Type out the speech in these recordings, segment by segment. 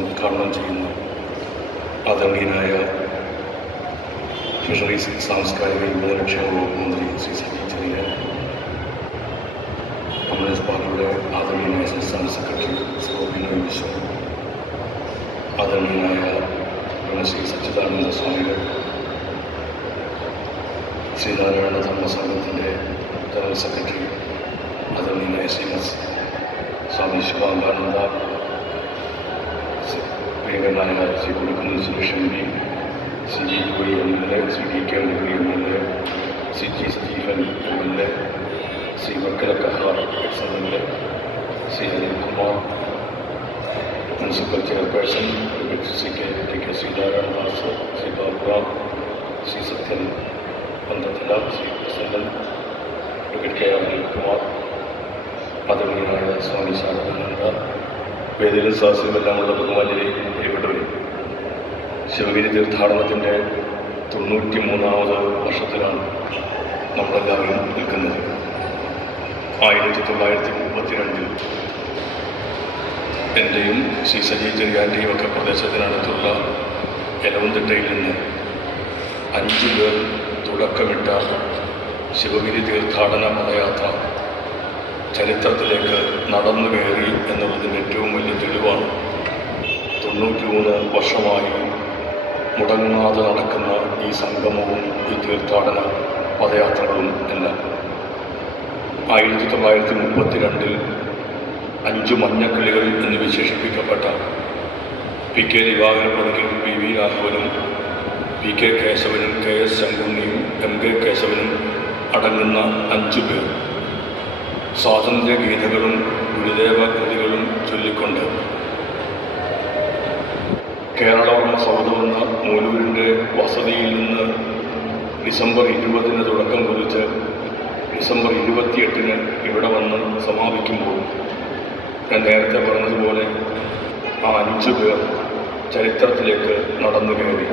ഉദ്ഘാടനം ചെയ്യുന്നു ആദരണീയനായ ഫിഷറീസ് സാംസ്കാരിക യുവജനക്ഷേമ വകുപ്പ് മന്ത്രി ശ്രീ സജി ചെറിയ കമ്മ്യൂണിസ്റ്റ് പാർട്ടിയുടെ ആദരണീയനായ സംസ്ഥാന സെക്രട്ടറി സൗബിനോ വിശ്വം ആദരണീയനായ ശ്രീ സച്ചിദാനന്ദ സ്വാമികൾ ശ്രീനാരായണ ധർമ്മസംഘത്തിന്റെ ജനറൽ സെക്രട്ടറി ആദരണീയനായ ശ്രീമസ് സ്വാമി ശിവാനന്ദ പ്രിയങ്കരനായ ശ്രീ കൊടുക്കുന്ന Suresh M P Shri G ഗോയി M L A Shri D K Murali M L A Shri G Stephen M L A Shri Varkala Kahar ex M L A Shri Anilkumar municipal chairperson Shri K T K Sreenarayanadas Shri Baburam Shri Sathyan പന്തത്തില Shri Prasannan advocate K Anilkumar ആദരണീയനായ സ്വാമി ശാരദാനന്ദ വേദിയിലും ഉള്ള ബഹുമാന്യരെ പ്രിയപ്പെട്ടവരെ ശിവഗിരി തീർത്ഥാടനത്തിന്റെ തൊണ്ണൂറ്റി മൂന്നാമത് വർഷത്തിലാണ് നമ്മളെല്ലാവരും നിൽക്കുന്നത്. ആയിരത്തി തൊള്ളായിരത്തി മുപ്പത്തിരണ്ടിൽ എന്റെയും ശ്രീ സജി ചെറിയാന്റെയും ഒക്കെ പ്രദേശത്തിനടുത്തുള്ള എലവന്തിട്ടയിൽ നിന്ന് അഞ്ചു പേർ തുടക്കമിട്ട ശിവഗിരി തീർത്ഥാടന പദയാത്ര ചരിത്രത്തിലേക്ക് നടന്നു കയറി എന്നുള്ളതിന്റെ ഏറ്റവും വലിയ തെളിവാണ് തൊണ്ണൂറ്റി മൂന്ന് വർഷമായി മുടങ്ങാതെ നടക്കുന്ന ഈ സംഗമവും ഈ തീർത്ഥാടന പദയാത്രകളും എല്ലാം. ആയിരത്തി തൊള്ളായിരത്തി മുപ്പത്തിരണ്ടിൽ അഞ്ചു മഞ്ഞക്കിളികൾ എന്ന് വിശേഷിപ്പിക്കപ്പെട്ട പി കെ ദിവാകര പണിക്കരും പി വി രാഘവനും പി കെ കേശവനും കെ എസ് ശങ്കുണ്ണിയും എം കെ കേശവനും അടങ്ങുന്ന അഞ്ചു പേർ. സ്വാതന്ത്ര്യ ഗീതകളും ഗുരുദേവ കൃതികളും ചൊല്ലിക്കൊണ്ട് കേരളവർമ്മ സൗദമെന്ന മൂലൂരിന്റെ വസതിയിൽ നിന്ന് ഡിസംബർ ഇരുപതിന് തുടക്കം കുറിച്ച് ഡിസംബർ ഇരുപത്തിയെട്ടിന് ഇവിടെ വന്ന് സമാപിക്കുമ്പോൾ ഞാൻ നേരത്തെ പറഞ്ഞതുപോലെ ആ അഞ്ചു പേർ ചരിത്രത്തിലേക്ക് നടന്നു കയറി.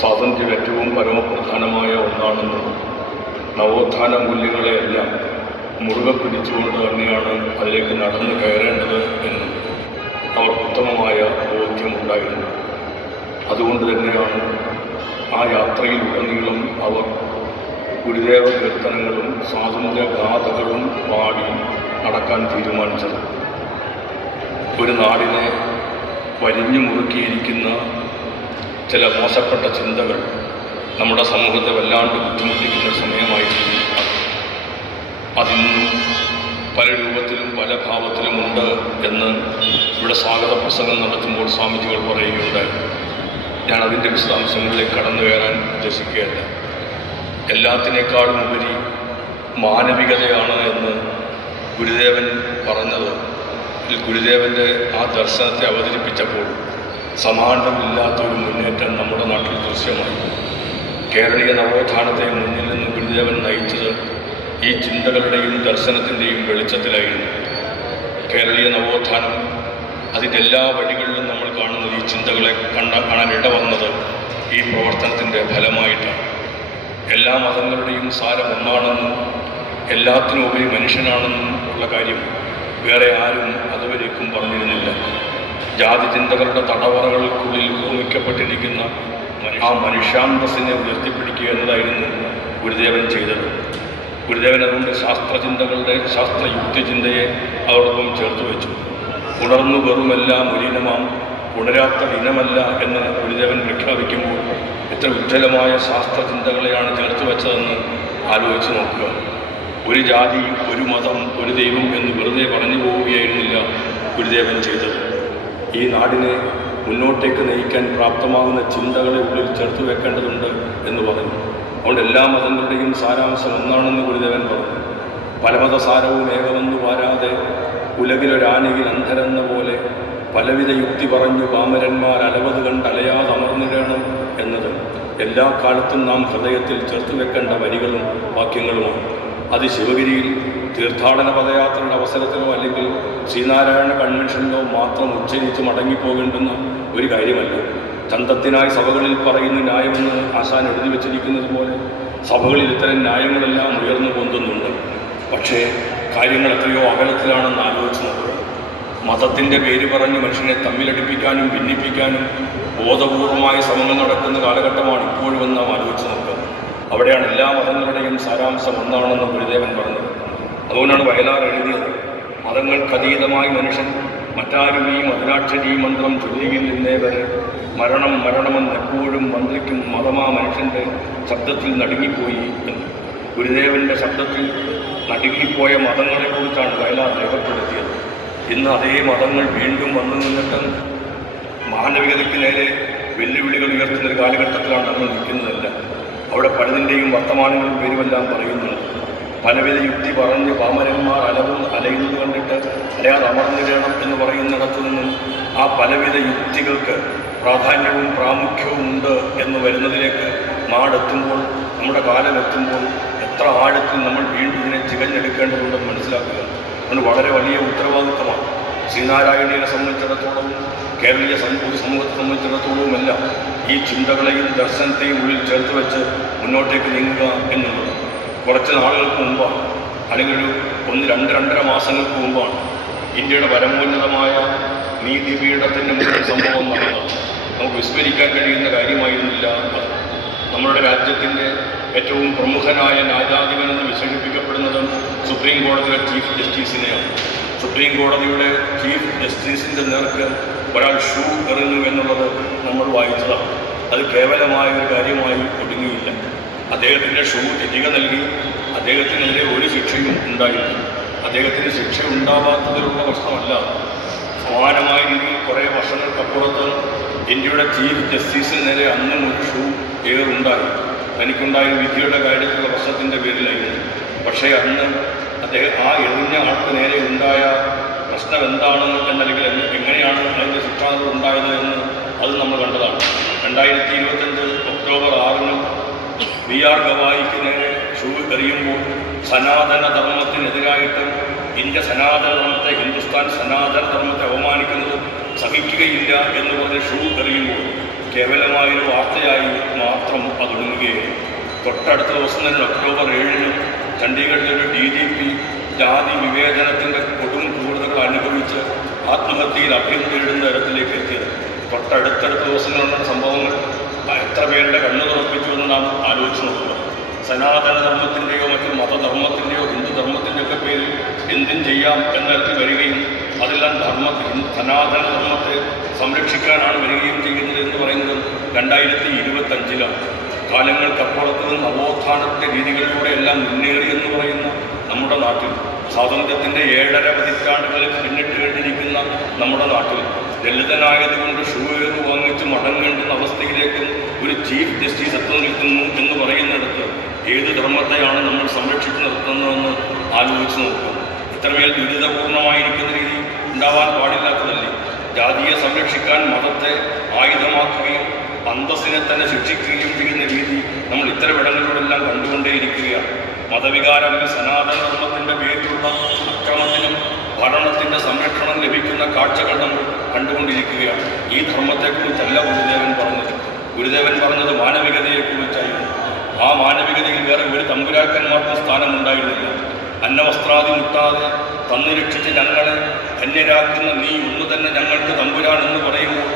സ്വാതന്ത്ര്യം ഏറ്റവും പരമപ്രധാനമായ ഒന്നാണെന്നും നവോത്ഥാന മൂല്യങ്ങളെയെല്ലാം മുറുകെ പിടിച്ചുകൊണ്ട് തന്നെയാണ് അതിലേക്ക് നടന്നു കയറേണ്ടത് എന്നും അവർക്ക് ഉത്തമമായ ബോധ്യമുണ്ടായിരുന്നു. അതുകൊണ്ട് തന്നെയാണ് ആ യാത്രയിൽ യാത്രയിലുടനീളം അവർ ഗുരുദേവ കീർത്തനങ്ങളും സ്വാതന്ത്ര്യ ഗാഥകളും പാടി നടക്കാൻ തീരുമാനിച്ചത്. ഒരു നാടിനെ വരിഞ്ഞു മുറുക്കിയിരിക്കുന്ന ചില മോശപ്പെട്ട ചിന്തകൾ നമ്മുടെ സമൂഹത്തെ വല്ലാണ്ട് ബുദ്ധിമുട്ടിക്കുന്ന സമയമായിരുന്നു അതിന്നും പല രൂപത്തിലും പല ഭാവത്തിലും ഉണ്ട് എന്ന് ഇവിടെ സ്വാഗത പ്രസംഗം നടത്തുമ്പോൾ സ്വാമിജികൾ പറയുകയുണ്ട് ഞാൻ അതിന്റെ വിശദാംശങ്ങളിലേക്ക് കടന്നു കയറാൻ ഉദ്ദേശിക്കുകയല്ല. എല്ലാത്തിനേക്കാളും ഉപരി മാനവികതയാണ് എന്ന് ഗുരുദേവൻ പറഞ്ഞത്. ഗുരുദേവന്റെ ആ ദർശനത്തെ അവതരിപ്പിച്ചപ്പോൾ സമാനമില്ലാത്ത ഒരു മുന്നേറ്റം നമ്മുടെ നാട്ടിൽ ദൃശ്യമായി. കേരളീയ നവോത്ഥാനത്തെ മുന്നിൽ നിന്ന് ഗുരുദേവൻ നയിച്ചത് ഈ ചിന്തകളുടെയും ദർശനത്തിന്റെയും വെളിച്ചത്തിലായിരുന്നു. കേരളീയ നവോത്ഥാനം. അതിന്റെ എല്ലാ വഴികളിലും നമ്മൾ കാണുന്നത് ഈ ചിന്തകളെ കണ്ട കാണാൻ വന്നത് ഈ പ്രവർത്തനത്തിന്റെ ഫലമായിട്ടാണ്. എല്ലാ മതങ്ങളുടെയും സാരം ഒന്നാണെന്നും എല്ലാത്തിനുപരി മനുഷ്യനാണെന്നും ഉള്ള കാര്യം വേറെ ആരും അതുവരേക്കും പറഞ്ഞിരുന്നില്ല. ജാതി ചിന്തകളുടെ തടവറകൾക്കുള്ളിൽ ഹോമിക്കപ്പെട്ടിരിക്കുന്ന ആ മനുഷ്യാന്തസ്സിനെ ഉയർത്തിപ്പിടിക്കുക എന്നതായിരുന്നു ഗുരുദേവൻ ചെയ്തത്. ഗുരുദേവൻ അതുകൊണ്ട് ശാസ്ത്രചിന്തകളുടെ ശാസ്ത്രയുക്തിചിന്തയെ അവരോടൊപ്പം ചേർത്ത് വെച്ചു. ഉണർന്നു വെറുമെല്ലാം മുലീനമാം ഉണരാത്ത ഇനമല്ല എന്ന് ഗുരുദേവൻ പ്രഖ്യാപിക്കുമ്പോൾ എത്ര ഉജ്ജ്വലമായ ശാസ്ത്രചിന്തകളെയാണ് ചേർത്ത് വെച്ചതെന്ന് ആലോചിച്ച് നോക്കുക. ഒരു ജാതി ഒരു മതം ഒരു ദൈവം എന്ന് വെറുതെ പറഞ്ഞു പോവുകയായിരുന്നില്ല ഗുരുദേവൻ ചെയ്തത്. ഈ നാടിനെ മുന്നോട്ടേക്ക് നയിക്കാൻ പ്രാപ്തമാകുന്ന ചിന്തകളെ ഉള്ളിൽ ചേർത്ത് വെക്കേണ്ടതുണ്ട് എന്ന് പറഞ്ഞു. അതുകൊണ്ട് എല്ലാ മതങ്ങളുടെയും സാരാംശം ഒന്നാണെന്ന് ഗുരുദേവൻ പറഞ്ഞു. പലമത സാരവും ഏകമെന്ന് വാരാതെ ഉലകിലൊരാനയിൽ അന്ധരെന്ന പോലെ പലവിധ യുക്തി പറഞ്ഞു പാമരന്മാർ അലവത് കണ്ട് അലയാതെ അമർന്നിടണം എന്നത് എല്ലാ കാലത്തും നാം ഹൃദയത്തിൽ ചേർത്ത് വെക്കേണ്ട വരികളും വാക്യങ്ങളുമാണ്. അത് ശിവഗിരിയിൽ തീർത്ഥാടന പദയാത്രയുടെ അവസരത്തിലോ അല്ലെങ്കിൽ ശ്രീനാരായണ കൺവെൻഷനിലോ മാത്രം ഉച്ചരിച്ച് മടങ്ങിപ്പോകേണ്ടുന്ന ഒരു കാര്യമല്ല. ചന്തത്തിനായി സഭകളിൽ പറയുന്ന ന്യായമെന്ന് ആശാൻ എഴുതി വച്ചിരിക്കുന്നത് പോലെ സഭകളിൽ ഇത്തരം ന്യായങ്ങളെല്ലാം ഉയർന്നു പൊന്തുന്നുണ്ട്. പക്ഷേ കാര്യങ്ങൾ എത്രയോ അകലത്തിലാണെന്ന് ആലോചിച്ച് നോക്കുക. മതത്തിന്റെ പേര് പറഞ്ഞ് മനുഷ്യനെ തമ്മിലടിപ്പിക്കാനും ഭിന്നിപ്പിക്കാനും ബോധപൂർവമായ ശ്രമങ്ങൾ നടക്കുന്ന കാലഘട്ടമാണ് ഇപ്പോഴും നാം ആലോചിച്ച് നോക്കുക. അവിടെയാണ് എല്ലാ മതങ്ങളുടെയും സാരാംശം ഒന്നാണെന്ന് ഗുരുദേവൻ പറഞ്ഞത്. അതുകൊണ്ടാണ് വയലാർ എഴുതിയത് മതങ്ങൾക്കതീതമായി മനുഷ്യൻ മറ്റാരും ഈ മധുരാക്ഷരി മന്ത്രം ചൊല്ലിയില്ലെന്നേ വരെ മരണം മരണമെന്ന് എപ്പോഴും മന്ത്രിക്കും മതമാ മനുഷ്യന്റെ ശബ്ദത്തിൽ നടുങ്ങിപ്പോയി എന്ന്. ഗുരുദേവന്റെ ശബ്ദത്തിൽ നടുങ്ങിപ്പോയ മതങ്ങളെക്കുറിച്ചാണ് വയലാർ രേഖപ്പെടുത്തിയത്. ഇന്ന് അതേ മതങ്ങൾ വീണ്ടും വന്നു നിന്നിട്ട് മാനവികതയ്ക്ക് നേരെ വെല്ലുവിളികൾ ഉയർത്തുന്ന ഒരു കാലഘട്ടത്തിലാണ് നമ്മൾ നിൽക്കുന്നതല്ല. അവിടെ പലതിന്റെയും വർത്തമാനങ്ങളും പേരുമെല്ലാം പറയുന്നുണ്ട്. പലവിധ യുക്തി പറഞ്ഞ് പാമരന്മാർ അലവും അലയുന്നത് കണ്ടിട്ട് അലയാർ അമർന്നിടണം എന്ന് പറയുന്നിടത്തു നിന്നും ആ പലവിധ യുക്തികൾക്ക് പ്രാധാന്യവും പ്രാമുഖ്യവും ഉണ്ട് എന്ന് വരുന്നതിലേക്ക് നാടെത്തുമ്പോൾ നമ്മുടെ കാലം എത്തുമ്പോൾ എത്ര ആഴത്തിൽ നമ്മൾ വീണ്ടും ഇതിനെ തികഞ്ഞെടുക്കേണ്ടതുണ്ടെന്ന് മനസ്സിലാക്കുക. അതുകൊണ്ട് വളരെ വലിയ ഉത്തരവാദിത്തമാണ്. ശ്രീനാരായണീനെ സംബന്ധിച്ചിടത്തോളം കേരളീയ സമൂഹ സമൂഹത്തെ സംബന്ധിച്ചിടത്തോളവുമെല്ലാം ഈ ചിന്തകളെയും ദർശനത്തെയും ഉള്ളിൽ ചേർത്ത് വെച്ച് മുന്നോട്ടേക്ക് നീങ്ങുക എന്നുള്ളത്. കുറച്ച് നാളുകൾക്ക് മുമ്പാണ്. അല്ലെങ്കിൽ ഒരു ഒന്ന് രണ്ട് രണ്ടര മാസങ്ങൾക്ക് മുമ്പാണ്. ഇന്ത്യയുടെ പരമോന്നതമായ നീതിപീഠത്തിന്റെ മുന്നിൽ സംഭവം നടന്നത്. നമുക്ക് വിസ്മരിക്കാൻ കഴിയുന്ന കാര്യമായിരുന്നില്ല. നമ്മുടെ രാജ്യത്തിന്റെ ഏറ്റവും പ്രമുഖനായ ന്യായാധിപനെന്ന് വിശേഷിപ്പിക്കപ്പെടുന്നതും സുപ്രീം കോടതിയുടെ ചീഫ് ജസ്റ്റിസിനെയാണ്. സുപ്രീം കോടതിയുടെ ചീഫ് ജസ്റ്റിസിന്റെ നേർക്ക് ഒരാൾ ഷൂ എറിഞ്ഞു എന്നുള്ളത് നമ്മൾ വായിച്ചതാണ്. അത് കേവലമായ ഒരു കാര്യമായി ഒടുങ്ങിയില്ല അദ്ദേഹത്തിന്റെ ഷൂ തിരികെ നൽകി. അദ്ദേഹത്തിനെതിരെ ഒരു ശിക്ഷയും ഉണ്ടായില്ല. അദ്ദേഹത്തിന് ശിക്ഷ ഉണ്ടാവാത്തതിലുള്ള പ്രശ്നമല്ല. സമാനമായ രീതിയിൽ കുറേ വർഷങ്ങൾക്കപ്പുറത്ത് ഇന്ത്യയുടെ ചീഫ് ജസ്റ്റിസിന് നേരെ അന്നും ഒരു ഷൂ ഏറുണ്ടായി. തനിക്കുണ്ടായ വിധിയുടെ കാര്യത്തിലുള്ള പ്രശ്നത്തിന്റെ പേരിലായിരുന്നു. പക്ഷേ അന്ന് അദ്ദേഹം ആ എറിഞ്ഞ ആൾക്ക് നേരെ ഉണ്ടായ പ്രശ്നം എന്താണ് എന്നല്ലെങ്കിൽ എങ്ങനെയാണ് അതിന്റെ ശിക്ഷാന്തം ഉണ്ടായത് എന്ന് അത് നമ്മൾ കണ്ടതാണ്. രണ്ടായിരത്തി ഇരുപത്തഞ്ച് ഒക്ടോബർ ആറിന് ബി ആർ ഗവായിക്ക് നേരെ ഷൂ എറിയുമ്പോൾ സനാതന ധർമ്മത്തിനെതിരായിട്ടും ഇന്ത്യ സനാതന ധർമ്മത്തെ ഹിന്ദുസ്ഥാൻ സനാതന ധർമ്മത്തെ അവമാനിക്കുന്നത് സഹിക്കുകയില്ല എന്ന് പറഞ്ഞ് ഷൂ എറിയുമ്പോൾ കേവലമായൊരു വാർത്തയായി മാത്രം അതൊടുങ്ങുകയാണ് തൊട്ടടുത്ത ദിവസം തന്നെ ഒക്ടോബർ ഏഴിന് ചണ്ഡീഗഡിലൊരു ഡി ജി പി ജാതി വിവേചനത്തിന്റെ കൊടും ക്രൂരതകൾ അനുഭവിച്ച് ആത്മഹത്യയിൽ അഭയം തേടുന്ന തരത്തിലേക്ക് എത്തിയത്. തൊട്ടടുത്തടുത്ത ദിവസങ്ങളുള്ള സംഭവങ്ങൾ എത്ര പേരുടെ കണ്ണു തുറപ്പിച്ചു എന്ന് നാം ആലോചിച്ച് നോക്കുക. സനാതന ധർമ്മത്തിന്റെയോ മറ്റു മതധർമ്മത്തിന്റെയോ ഹിന്ദു ധർമ്മത്തിന്റെ ഒക്കെ പേരിൽ എന്തും ചെയ്യാം എന്ന തരത്തിൽ വരികയും അതെല്ലാം ധർമ്മത്തെ സനാതന ധർമ്മത്തെ സംരക്ഷിക്കാനാണ് വരികയും ചെയ്യുന്നത് എന്ന് പറയുന്നത് രണ്ടായിരത്തി ഇരുപത്തഞ്ചിലാണ്. കാലങ്ങൾക്കപ്പുറത്ത് നിന്ന് നവോത്ഥാനത്തിന്റെ രീതികളിലൂടെ എല്ലാം മുന്നേറി എന്ന് പറയുന്ന നമ്മുടെ നാട്ടിൽ. സ്വാതന്ത്ര്യത്തിന്റെ ഏഴര പതിറ്റാണ്ടുകളിൽ പിന്നിട്ട് കഴിഞ്ഞിരിക്കുന്ന നമ്മുടെ നാട്ടിൽ ദളിതനായതുകൊണ്ട് ഷൂ എന്ന് വാങ്ങിച്ച് മടങ്ങേണ്ടുന്ന അവസ്ഥയിലേക്കും ഒരു ചീഫ് ജസ്റ്റിസ് എത്തി നിൽക്കുന്നു എന്ന് പറയുന്നിടത്ത് ഏത് ധർമ്മത്തെയാണ് നമ്മൾ സംരക്ഷിച്ച് നിർത്തുന്നതെന്ന് ആലോചിച്ച് നോക്കും. ഇത്രമേൽ ദുരിതപൂർണമായിരിക്കുന്ന രീതി ഉണ്ടാവാൻ പാടില്ലാത്തതല്ലേ? ജാതിയെ സംരക്ഷിക്കാൻ മതത്തെ ആയുധമാക്കുകയും അന്തസ്സിനെ തന്നെ ശിക്ഷിക്കുകയും ചെയ്യുന്ന രീതി നമ്മൾ ഇത്തരമിടങ്ങളിലൂടെല്ലാം കണ്ടുകൊണ്ടേയിരിക്കുകയാണ്. മതവികാരം സനാതന ധർമ്മത്തിന്റെ പേരിലുള്ള അക്രമത്തിനും ഭരണത്തിന്റെ സംരക്ഷണം ലഭിക്കുന്ന കാഴ്ചകൾ നമ്മൾ കണ്ടുകൊണ്ടിരിക്കുകയാണ്. ഈ ധർമ്മത്തെക്കുറിച്ചല്ല ഗുരുദേവൻ പറഞ്ഞത്. ഗുരുദേവൻ പറഞ്ഞത് മാനവികതയെക്കുറിച്ചായിരുന്നു. ആ മാനവികതയിൽ വേറെ ഒരു തമ്പുരാക്കന്മാർക്കും സ്ഥാനമുണ്ടായിരുന്നില്ല. അന്നവസ്ത്രാദി മുട്ടാതെ തന്നു രക്ഷിച്ച് ഞങ്ങളെ ധന്യരാക്കുന്ന നീ ഒന്ന് തന്നെ ഞങ്ങൾക്ക് തമ്പുരാൻ എന്ന് പറയുമ്പോൾ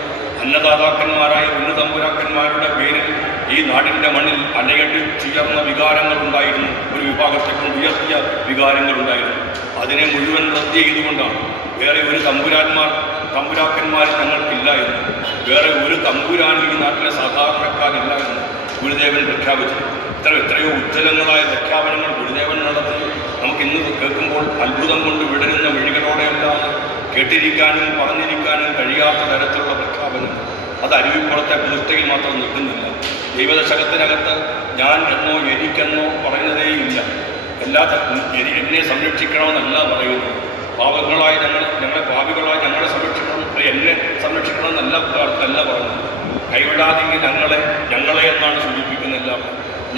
അന്നദാതാക്കന്മാരായ ഒന്ന് തമ്പുരാക്കന്മാരുടെ പേരിൽ ഈ നാടിന്റെ മണ്ണിൽ അലയടി ചേർന്ന വികാരങ്ങൾ ഉണ്ടായിരുന്നു. ഒരു വിഭാഗത്തെ ഉയർത്തിയ വികാരങ്ങൾ ഉണ്ടായിരുന്നു. അതിനെ മുഴുവൻ റദ്ദ് ചെയ്തുകൊണ്ടാണ് വേറെ ഒരു തമ്പുരാന്മാർ തമ്പുരാക്കന്മാർ ഞങ്ങൾക്കില്ല എന്ന്. വേറെ ഒരു തമ്പുരാനും ഈ നാട്ടിലെ സാധാരണക്കാരില്ല എന്ന് ഗുരുദേവൻ പ്രഖ്യാപിച്ചു. ഇത്ര എത്രയോ ഉജ്ജ്വലങ്ങളായ പ്രഖ്യാപനങ്ങൾ ഗുരുദേവൻ നടത്തി. നമുക്ക് ഇന്ന് കേൾക്കുമ്പോൾ അത്ഭുതം കൊണ്ട് വിടരുന്ന വഴികളോടെയല്ലാതെ കേട്ടിരിക്കാനും പറഞ്ഞിരിക്കാനും കഴിയാത്ത തരത്തിലുള്ള പ്രഖ്യാപനം. അത് അരുവിപ്പുറത്തെ പ്രതിഷ്ഠയിൽ മാത്രം നിൽക്കുന്നില്ല. ദൈവദശകത്തിനകത്ത് ഞാൻ എന്നോ എനിക്കെന്നോ പറയുന്നതേയില്ല. എല്ലാ എന്നെ സംരക്ഷിക്കണമെന്നല്ല പറയുന്നു പാപങ്ങളായ ഞങ്ങൾ ഞങ്ങളെ പാപികളായ ഞങ്ങളെ സംരക്ഷിക്കണം എന്നെ സംരക്ഷിക്കണമെന്നല്ല അല്ല പറയുന്നത് കൈവിടാതെങ്കിൽ ഞങ്ങളെ ഞങ്ങളെ എന്നാണ് സൂചിപ്പിക്കുന്നില്ല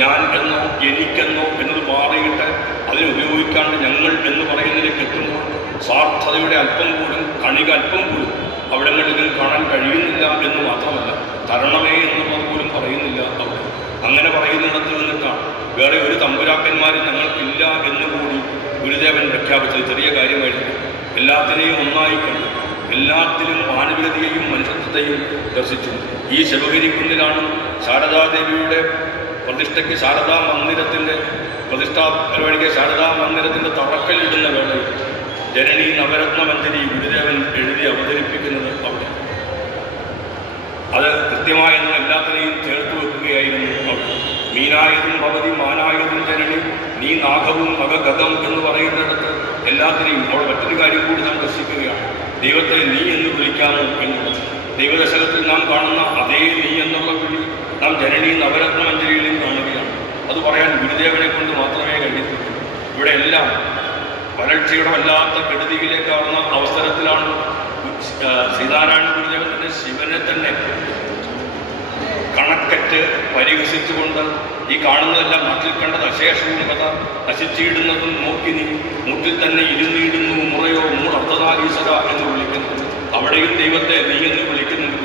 ഞാൻ എന്നോ എനിക്കെന്നോ എന്നത് മാറിയിട്ട് അതിനെ ഉപയോഗിക്കാണ്ട് ഞങ്ങൾ എന്ന് പറയുന്നതിലേക്ക് എത്തുമ്പോൾ സ്വാർത്ഥതയുടെ അല്പം പോലും കണിക അല്പം പോലും അവിടങ്ങളിൽ ഇതിൽ കാണാൻ കഴിയുന്നില്ല എന്ന് മാത്രമല്ല തരണമേ എന്ന് പോലും പറയുന്നില്ല അവിടെ. അങ്ങനെ പറയുന്നിടത്ത് നിന്നിട്ടാണ് വേറെ ഒരു തമ്പുരാക്കന്മാരും ഞങ്ങൾക്കില്ല എന്ന് കൂടി ഗുരുദേവൻ പ്രഖ്യാപിച്ചത് ചെറിയ കാര്യമായിരുന്നു എല്ലാത്തിനെയും ഒന്നായി കണ്ടു. എല്ലാത്തിലും മാനവികതയെയും മനുഷ്യത്വത്തെയും ദർശിച്ചു. ഈ ശിവഗിരി കുന്നിലാണ് ശാരദാദേവിയുടെ പ്രതിഷ്ഠയ്ക്ക് ശാരദാ മന്ദിരത്തിന്റെ പ്രതിഷ്ഠാ പരിപാടിക്ക് ശാരദാ മന്ദിരത്തിന്റെ തറക്കല്ലിടുന്ന വേളയിൽ ജനനി നവരത്ന മഞ്ജരി ഗുരുദേവൻ എഴുതി അവതരിപ്പിക്കുന്നത് അവിടെ. അത് കൃത്യമായെന്നും എല്ലാത്തിനെയും ചേർത്ത് വെക്കുകയായിരുന്നു അവിടെ മീനായതും ഭവതി മാനായതും ജനനി നീ നാഗവും മകഗതം എന്ന് പറയുന്നിടത്ത് എല്ലാത്തിനെയും അവിടെ മറ്റൊരു കാര്യം കൂടി നാം ദർശിക്കുകയാണ്. ദൈവത്തെ നീ എന്ന് വിളിക്കാമോ എന്നുള്ളത് ദൈവദശകത്തിൽ നാം കാണുന്ന അതേ നീ എന്നുള്ള വിളി നാം ജനനി നവരത്ന കാണുകയാണ്. അത് പറയാൻ ഗുരുദേവനെ കൊണ്ട് മാത്രമേ കഴിയത്തുള്ളൂ ഇവിടെ എല്ലാം വരൾച്ചയുടെ വല്ലാത്ത കെടുതിയിലേക്കാവുന്ന അവസരത്തിലാണ് സീതാരായണ ഗുരുദേവൻ തന്നെ ശിവനെ തന്നെ കണക്കറ്റ് പരിഹസിച്ചുകൊണ്ട് ഈ കാണുന്നതെല്ലാം മുട്ടിൽ കണ്ടത് അശേഷവും കഥ നശിച്ചിടുന്നതും നോക്കി നീ. മുട്ടിൽ തന്നെ ഇരുന്നിടുന്നു മുറയോ മൂടർദ്ധനാരീശ്വര എന്ന് വിളിക്കുന്നു. അവിടെയും ദൈവത്തെ നീ എന്ന് വിളിക്കുന്നുണ്ട്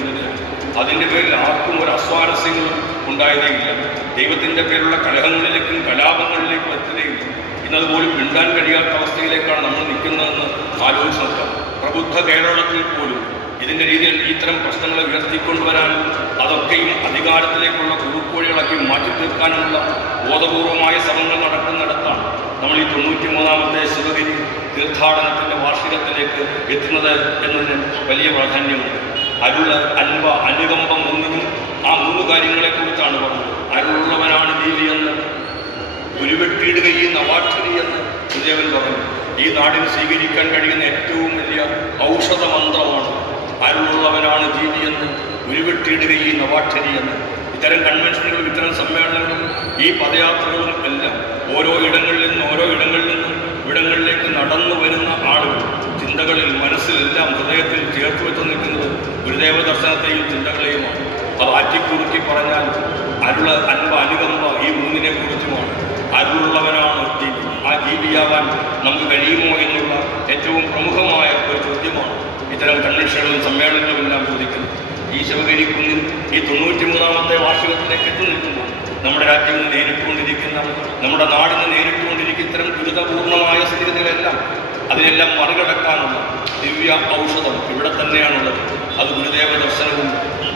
അതിന്റെ പേരിൽ ആർക്കും ഒരു അസ്വാരസ്യങ്ങളും ഉണ്ടായതേയില്ല. ദൈവത്തിന്റെ പേരിലുള്ള കലഹങ്ങളിലേക്കും കലാപങ്ങളിലേക്കും എത്തുകയില്ല. ഇന്നതുപോലും മിണ്ടാൻ കഴിയാത്ത അവസ്ഥയിലേക്കാണ് നമ്മൾ നിൽക്കുന്നതെന്ന് ആലോചിച്ച് നോക്കാം. പ്രബുദ്ധ കേരളത്തിൽ പോലും ഇതിന്റെ രീതിയിൽ ഇത്തരം പ്രശ്നങ്ങളെ ഉയർത്തിക്കൊണ്ടുവരാനും അതൊക്കെയും അധികാരത്തിലേക്കുള്ള കുറുക്കോഴികളാക്കി മാറ്റി തീർക്കാനുള്ള ബോധപൂർവമായ ശ്രമങ്ങൾ നടക്കുന്നിടത്താണ് നമ്മൾ ഈ തൊണ്ണൂറ്റി മൂന്നാമത്തെ ശിവഗിരി തീർത്ഥാടനത്തിന്റെ വാർഷികത്തിലേക്ക് എത്തുന്നത് എന്നതിന് വലിയ പ്രാധാന്യമുണ്ട്. അരുൾ അൻപ അനുകമ്പ മൂന്നിനും ആ മൂന്ന് കാര്യങ്ങളെക്കുറിച്ചാണ് പറഞ്ഞത്. അരുളുള്ളവനാണ് ജീവി എന്ന് ഉരുവെട്ടിയിടുക ഈ നവാക്ഷരി എന്ന് ഗുരുദേവൻ പറഞ്ഞു. ഈ നാടിന് സ്വീകരിക്കാൻ കഴിയുന്ന ഏറ്റവും വലിയ ഔഷധ മന്ത്രമാണ് അരുളുള്ളവനാണ് ജീവി എന്ന്. ഉരുവെട്ടിയിടുക ഈ നവാക്ഷരി എന്ന്. ഇത്തരം കൺവെൻഷനുകളും ഇത്തരം സമ്മേളനങ്ങളും ഈ പദയാത്രകളും എല്ലാം ഓരോ ഇടങ്ങളിൽ നിന്നും ഓരോ ഇടങ്ങളിൽ നിന്നും ഇവിടങ്ങളിലേക്ക് നടന്നു വരുന്ന ആളുകൾ ചിന്തകളിൽ മനസ്സിലെല്ലാം ഹൃദയത്തിൽ ചേർത്ത് വെച്ച് നിൽക്കുന്നത് ഗുരുദേവ ദർശനത്തെയും ചിന്തകളെയുമാണ്. അത് ആറ്റിക്കുറുക്കി പറഞ്ഞാൽ അരുള അൻപ അനുകമ്പ ഈ മൂന്നിനെ കുറിച്ചുമാണ് അരുളുള്ളവനാണ് ജീവി. ആ ജീവിയാവാൻ നമുക്ക് കഴിയുമോ എന്നുള്ള ഏറ്റവും പ്രമുഖമായ ഒരു ചോദ്യമാണ് ഇത്തരം കൺവെൻഷനുകളും സമ്മേളനങ്ങളും എല്ലാം ചോദിക്കുന്നത്. ഈ ശിവഗിരി കുന്നിൽ ഈ തൊണ്ണൂറ്റി മൂന്നാമത്തെ വാർഷികത്തിലേക്ക് എത്തി നിൽക്കുമ്പോൾ നമ്മുടെ രാജ്യം നേരിട്ടുകൊണ്ടിരിക്കുന്ന നമ്മുടെ നാടിന് നേരിട്ടുകൊണ്ടിരിക്കുന്ന ഇത്തരം ദുരിതപൂർണമായ സ്ഥിതികളെല്ലാം അതിനെല്ലാം മറികടക്കാനുള്ള ദിവ്യ ഔഷധം ഇവിടെ തന്നെയാണുള്ളത്. അത് ഗുരുദേവ ദർശനവും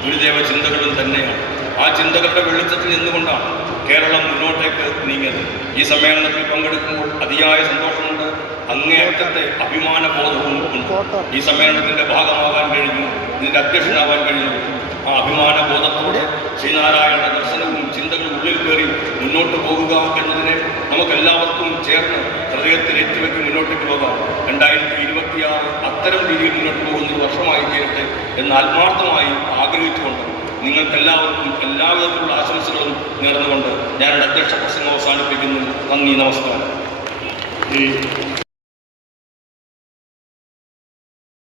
ഗുരുദേവ ചിന്തകളും തന്നെയാണ്. ആ ചിന്തകളുടെ വെളിച്ചത്തിൽ നിന്നുകൊണ്ടാണ് കേരളം മുന്നോട്ടേക്ക് നീങ്ങിയത്. ഈ സമ്മേളനത്തിൽ പങ്കെടുക്കുമ്പോൾ അതിയായ സന്തോഷമുണ്ട് അങ്ങേയറ്റത്തെ അഭിമാന ബോധവും ഈ സമ്മേളനത്തിന്റെ ഭാഗമാകാൻ കഴിഞ്ഞു. ഇതിന്റെ അധ്യക്ഷനാവാൻ കഴിഞ്ഞു ആ അഭിമാന ബോധത്തോടെ ശ്രീനാരായണ ദർശനവും ചിന്തകളും ഉള്ളിൽ കയറി മുന്നോട്ട് പോകുക എന്നതിനെ നമുക്കെല്ലാവർക്കും ചേർന്ന് ഹൃദയത്തിൽ ഏറ്റുവെച്ച് മുന്നോട്ടേക്ക് പോകാം. രണ്ടായിരത്തി ഇരുപത്തിയാറ് അത്തരം രീതിയിൽ മുന്നോട്ട് പോകുന്ന ഒരു വർഷമായി തീരട്ടെ എന്ന് ആത്മാർത്ഥമായി ആഗ്രഹിച്ചുകൊണ്ട് നിങ്ങൾക്കെല്ലാവർക്കും എല്ലാവിധത്തിലുള്ള ആശംസകളും നേർന്നുകൊണ്ട് ഞാൻ അധ്യക്ഷ പ്രസംഗം അവസാനിപ്പിക്കുന്നു. നന്ദി നമസ്കാരം.